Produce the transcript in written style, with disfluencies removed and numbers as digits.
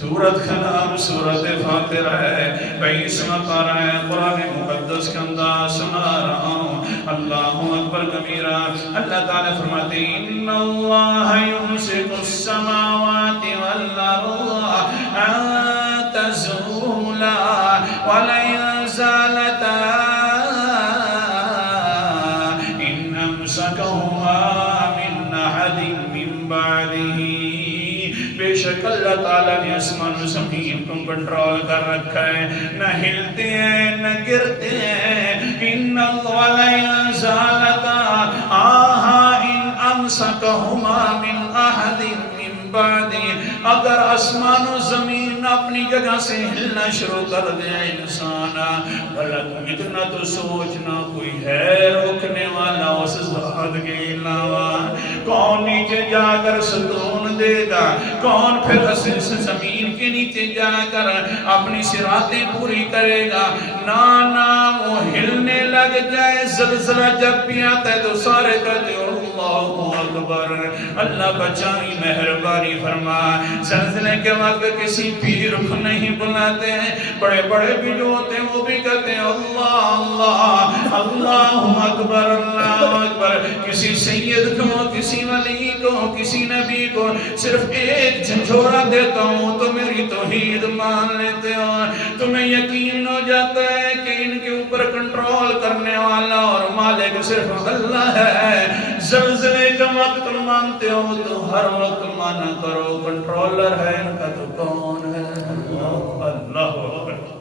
سورت کا نام سورت فاتر ہے، 22واں پارہ ہے قرآن مقدس کا انداز سنا رہا ہوں۔ اللہ اکبر کبیرہ۔ اللہ تعالیٰ فرماتے ہیں ان اللہ یمسک السماوات والارض ان تزولا ولئن زالتا ان امسکہما من احد من بعدہ۔ بے شک اللہ تعالیٰ نے آسمان و زمین کو کنٹرول کر رکھا ہے، نہ ہلتے ہیں نہ گرتے ہیں۔ ان وَلَئِن زَالَتَا إِنْ أَمْسَكَهُمَا مِنْ أَحَدٍ مِّن بَعْدِهِ۔ اگر آسمان و زمین اپنی جگہ سے ہلنا شروع کر دیں انسان، بھلا تم اتنا تو سوچنا کوئی ہے روکنے والا اس ذات کے علاوہ؟ کون نیچے جا کر ستون دے گا؟ کون پھر اس زمین کے نیچے جا کر اپنی صراطیں پوری کرے گا؟ نانا وہ ہلنے لگ جائے، زلزلہ جب بھی آتا ہے تو سارے کہتے ہیں اللہ اکبر۔ اللہ بچائی مہربانی فرما۔ زلزلے کے وقت کسی پیر کو نہیں بلاتے ہیں، بڑے بڑے بھی جو ہوتے ہیں وہ بھی کہتے ہیں اللہ اللہ اللہ اکبر اللہ اکبر۔ کسی سید کو، کسی ولی کو، کسی نبی کو صرف ایک جھنجھوڑا دیتا ہوں تو میری توحید مان لیتے ہو۔ تمہیں یقین ہو جاتا ہے کہ ان کے اوپر کنٹرول کرنے والا اور مالک صرف اللہ ہے۔ زلزلے کا وقت مانتے ہو تو ہر وقت مانا کرو کنٹرولر ہے ان کا تو کون ہے؟ اللہ اکبر۔